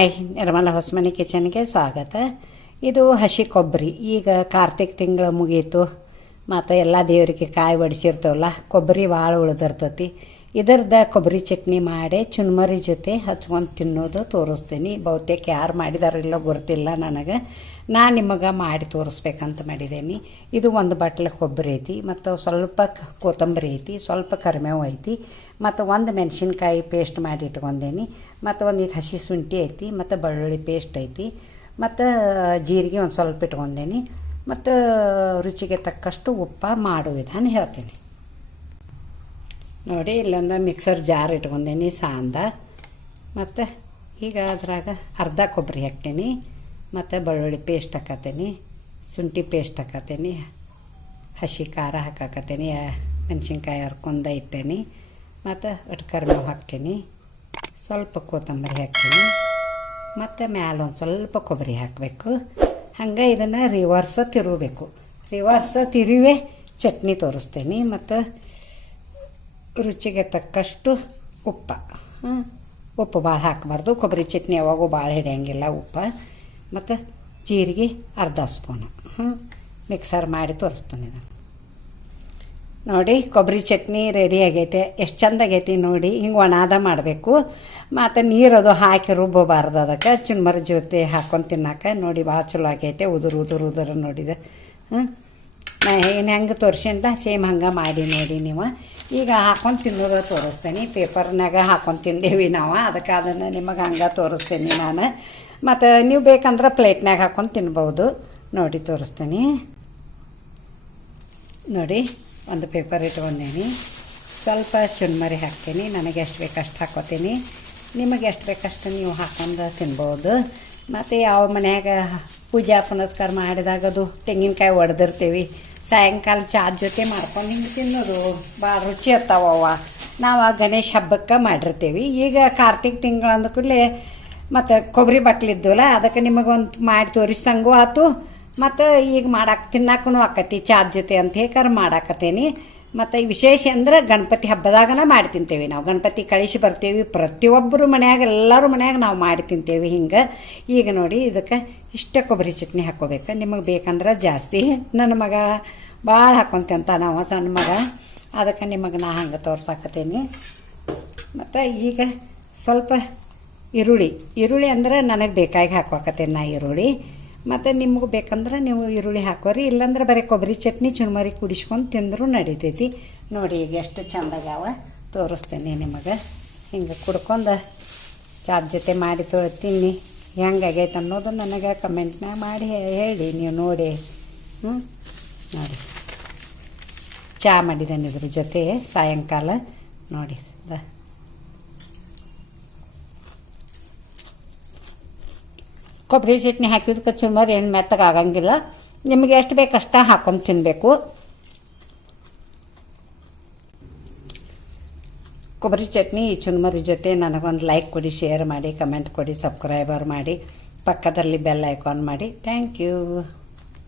Hi, Nirmala Hosamane ಕಿಚನ್ಗೆ ಸ್ವಾಗತ. ಇದು ಹಸಿ ಕೊಬ್ಬರಿ. ಈಗ ಕಾರ್ತಿಕ್ ತಿಂಗಳು ಮುಗೀತು ಮತ್ತು ಎಲ್ಲ ದೇವರಿಗೆ ಕಾಯಿ ಒಡಿಸಿರ್ತವಲ್ಲ, ಕೊಬ್ಬರಿ ಭಾಳ ಉಳಿದಿರ್ತತಿ. ಇದರದ ಕೊಬ್ಬರಿ ಚಟ್ನಿ ಮಾಡಿ ಚುನ್ಮರಿ ಜೊತೆ ಹಚ್ಕೊಂಡು ತಿನ್ನೋದು ತೋರಿಸ್ತೀನಿ. ಬಹುತೇಕ ಯಾರು ಮಾಡಿದಾರಿಲ್ಲ ಗೊತ್ತಿಲ್ಲ ನನಗೆ. ನಾನು ನಿಮಗೆ ಮಾಡಿ ತೋರಿಸ್ಬೇಕಂತ ಮಾಡಿದ್ದೀನಿ. ಇದು ಒಂದು ಬಾಟ್ಲೆ ಕೊಬ್ಬರಿ ಐತಿ, ಮತ್ತು ಸ್ವಲ್ಪ ಕೊತ್ತಂಬರಿ ಐತಿ, ಸ್ವಲ್ಪ ಕರಿಬೇವು ಐತಿ, ಮತ್ತು ಒಂದು ಮೆಣಸಿನ್ಕಾಯಿ ಪೇಸ್ಟ್ ಮಾಡಿ ಇಟ್ಕೊಂಡೇನಿ, ಮತ್ತು ಒಂದಿಟ್ಟು ಹಸಿ ಶುಂಠಿ ಐತಿ, ಮತ್ತು ಬೆಳ್ಳುಳ್ಳಿ ಪೇಸ್ಟ್ ಐತಿ, ಮತ್ತು ಜೀರಿಗೆ ಒಂದು ಸ್ವಲ್ಪ ಇಟ್ಕೊಂಡೇನಿ, ಮತ್ತು ರುಚಿಗೆ ತಕ್ಕಷ್ಟು ಉಪ್ಪು ಮಾಡೋ ವಿಧಾನ ಹೇಳ್ತೀನಿ ನೋಡಿ. ಇಲ್ಲೊಂದು ಮಿಕ್ಸರ್ ಜಾರ್ ಇಟ್ಕೊಂಡೇನಿ ಸಾಂದ, ಮತ್ತು ಈಗ ಅದ್ರಾಗ ಅರ್ಧ ಕೊಬ್ಬರಿ ಹಾಕ್ತೀನಿ, ಮತ್ತು ಬೆಳ್ಳುಳ್ಳಿ ಪೇಸ್ಟ್ ಹಾಕತ್ತೀನಿ, ಶುಂಠಿ ಪೇಸ್ಟ್ ಹಾಕತ್ತೀನಿ, ಹಸಿ ಖಾರ ಹಾಕಾಕತ್ತೀನಿ, ಮೆಣಸಿನ್ಕಾಯಿ ಹರ್ಕೊಂಡ ಇಟ್ಟೇನಿ, ಮತ್ತು ಕರಿಬೇವು ಹಾಕ್ತೀನಿ, ಸ್ವಲ್ಪ ಕೊತ್ತಂಬರಿ ಹಾಕ್ತೀನಿ, ಮತ್ತು ಮ್ಯಾಲೆ ಒಂದು ಸ್ವಲ್ಪ ಕೊಬ್ಬರಿ ಹಾಕಬೇಕು. ಹಂಗೆ ಇದನ್ನು ರಿವರ್ಸ ತಿರುಗಬೇಕು. ರಿವರ್ಸ ತಿರುವೇ ಚಟ್ನಿ ತೋರಿಸ್ತೀನಿ. ಮತ್ತು ರುಚಿಗೆ ತಕ್ಕಷ್ಟು ಉಪ್ಪು ಭಾಳ ಹಾಕಬಾರ್ದು. ಕೊಬ್ಬರಿ ಚಟ್ನಿ ಯಾವಾಗೂ ಭಾಳ ಹಿಡಿಯಂಗಿಲ್ಲ ಉಪ್ಪು. ಮತ್ತು ಜೀರಿಗೆ ಅರ್ಧ ಸ್ಪೂನು ಮಿಕ್ಸರ್ ಮಾಡಿ ತೋರಿಸ್ತೀನಿ. ಇದು ನೋಡಿ, ಕೊಬ್ಬರಿ ಚಟ್ನಿ ರೆಡಿ ಆಗೈತೆ. ಎಷ್ಟು ಚಂದಾಗೈತಿ ನೋಡಿ. ಹಿಂಗೆ ಒಣಾದ ಮಾಡಬೇಕು, ಮತ್ತು ನೀರದು ಹಾಕಿ ರುಬ್ಬಬಾರ್ದು. ಅದಕ್ಕೆ ಚುನ್ಮರಿ ಜೊತೆ ಹಾಕ್ಕೊಂಡು ತಿನ್ನಕ್ಕೆ ನೋಡಿ ಭಾಳ ಚಲೋ ಆಗೈತೆ. ಉದುರು ನೋಡಿದೆ. ಏನು ಹೆಂಗೆ ತೋರಿಸಿಂದ ಸೇಮ್ ಹಂಗೆ ಮಾಡಿ ನೋಡಿ ನೀವು. ಈಗ ಹಾಕ್ಕೊಂಡು ತಿನ್ನೋದು ತೋರಿಸ್ತೀನಿ. ಪೇಪರ್ನಾಗ ಹಾಕ್ಕೊಂಡು ತಿಂದೇವಿ ನಾವು, ಅದಕ್ಕೆ ಅದನ್ನು ನಿಮಗೆ ಹಂಗೆ ತೋರಿಸ್ತೀನಿ ನಾನು. ಮತ್ತು ನೀವು ಬೇಕಂದ್ರೆ ಪ್ಲೇಟ್ನಾಗ ಹಾಕ್ಕೊಂಡು ತಿನ್ಬೋದು. ನೋಡಿ ತೋರಿಸ್ತೀನಿ ನೋಡಿ. ಒಂದು ಪೇಪರ್ ಇಟ್ಕೊಂಡೇನಿ, ಸ್ವಲ್ಪ ಚುನ್ಮರಿ ಹಾಕ್ತೀನಿ. ನನಗೆ ಎಷ್ಟು ಬೇಕಷ್ಟು ಹಾಕ್ಕೋತೀನಿ. ನಿಮಗೆ ಎಷ್ಟು ಬೇಕಷ್ಟು ನೀವು ಹಾಕ್ಕೊಂಡು ತಿನ್ಬೋದು. ಮತ್ತು ಯಾವ ಮನ್ಯಾಗ ಪೂಜಾ ಪುನಸ್ಕಾರ ಮಾಡಿದಾಗ ಅದು ತೆಂಗಿನಕಾಯಿ ಒಡೆದಿರ್ತೀವಿ, ಸಾಯಂಕಾಲ ಚಾದ ಜೊತೆ ಮಾಡ್ಕೊಂಡು ಹಿಂಗೆ ತಿನ್ನೋದು ಭಾಳ ರುಚಿ ಇರ್ತಾವವ. ನಾವು ಗಣೇಶ ಹಬ್ಬಕ್ಕೆ ಮಾಡಿರ್ತೀವಿ. ಈಗ ಕಾರ್ತಿಕ್ ತಿಂಗಳು ಅಂದ ಕೂಡಲೇ ಮತ್ತು ಕೊಬ್ಬರಿ ಬಟ್ಲಿದ್ದಲ್ಲ, ಅದಕ್ಕೆ ನಿಮಗೊಂದು ಮಾಡಿ ತೋರಿಸ್ದಂಗೂ ಆಯ್ತು. ಮತ್ತು ಈಗ ಮಾಡಕ್ಕೆ ತಿನ್ನಕ್ಕೂ ಆಕತಿ ಚಾದ ಜೊತೆ ಅಂತ ಹೇಳಿ ಮಾಡಾಕತ್ತೀನಿ. ಮತ್ತು ವಿಶೇಷ ಅಂದ್ರೆ ಗಣಪತಿ ಹಬ್ಬದಾಗನ ಮಾಡಿ ತಿಂತೇವೆ ನಾವು. ಗಣಪತಿ ಕಳಿಸಿ ಬರ್ತೀವಿ, ಪ್ರತಿಯೊಬ್ಬರು ಮನ್ಯಾಗ ಎಲ್ಲರೂ ಮನ್ಯಾಗ ನಾವು ಮಾಡಿ ತಿಂತೇವೆ ಹಿಂಗೆ. ಈಗ ನೋಡಿ, ಇದಕ್ಕೆ ಇಷ್ಟ ಕೊಬ್ಬರಿ ಚಟ್ನಿ ಹಾಕ್ಕೋಬೇಕು. ನಿಮಗೆ ಬೇಕಂದ್ರೆ ಜಾಸ್ತಿ. ನನ್ನ ಮಗ ಭಾಳ ಹಾಕ್ಕೊಂತ ನಾವು ಸಣ್ಣ ಮಗ, ಅದಕ್ಕೆ ನಿಮಗೆ ನಾ ಹಂಗೆ ತೋರ್ಸಾಕತ್ತೀನಿ. ಮತ್ತು ಈಗ ಸ್ವಲ್ಪ ಈರುಳ್ಳಿ ಅಂದ್ರೆ ನನಗೆ ಬೇಕಾಗಿ ಹಾಕ್ವಾಕತ್ತೇನೆ ನಾ ಈರುಳ್ಳಿ. ಮತ್ತು ನಿಮ್ಗೆ ಬೇಕಂದ್ರೆ ನೀವು ಈರುಳ್ಳಿ ಹಾಕೋರಿ, ಇಲ್ಲಾಂದ್ರೆ ಬರೀ ಕೊಬ್ಬರಿ ಚಟ್ನಿ ಚುನ್ಮರಿ ಕುಡಿಸ್ಕೊಂಡು ತಿಂದರೂ ನಡೀತೈತಿ. ನೋಡಿ ಈಗ ಎಷ್ಟು ಚಂದಾಗ್ಯಾವ ತೋರಿಸ್ತೇನೆ ನಿಮಗೆ. ಹಿಂಗೆ ಕುಡ್ಕೊಂಡು ಚಾದ ಜೊತೆ ಮಾಡಿ ತಿನ್ನಿ. ಹೆಂಗಾಗೈತೆ ಅನ್ನೋದು ನನಗೆ ಕಮೆಂಟ್ನಾಗ ಮಾಡಿ ಹೇಳಿ ನೀವು ನೋಡಿ. ನೋಡಿ, ಚಹಾ ಮಾಡಿದ್ದೇನೆ ಇದ್ರ ಜೊತೆ ಸಾಯಂಕಾಲ ನೋಡಿ. ಕೊಬ್ಬರಿ ಚಟ್ನಿ ಹಾಕಿದ್ದಕ್ಕೆ ಚುನ್ಮರಿ ಏನು ಮೆತ್ತಗೆ ಆಗಂಗಿಲ್ಲ. ನಿಮಗೆ ಎಷ್ಟು ಬೇಕಷ್ಟ ಹಾಕೊಂಡು ತಿನ್ನಬೇಕು. ಕೊಬ್ಬರಿ ಚಟ್ನಿ ಚುನ್ಮರಿ ಜೊತೆ ನನಗೊಂದು ಲೈಕ್ ಕೊಡಿ, ಶೇರ್ ಮಾಡಿ, ಕಮೆಂಟ್ ಕೊಡಿ, ಸಬ್ಸ್ಕ್ರೈಬರ್ ಮಾಡಿ, ಪಕ್ಕದಲ್ಲಿ ಬೆಲ್ ಐಕಾನ್ ಮಾಡಿ. Thank you.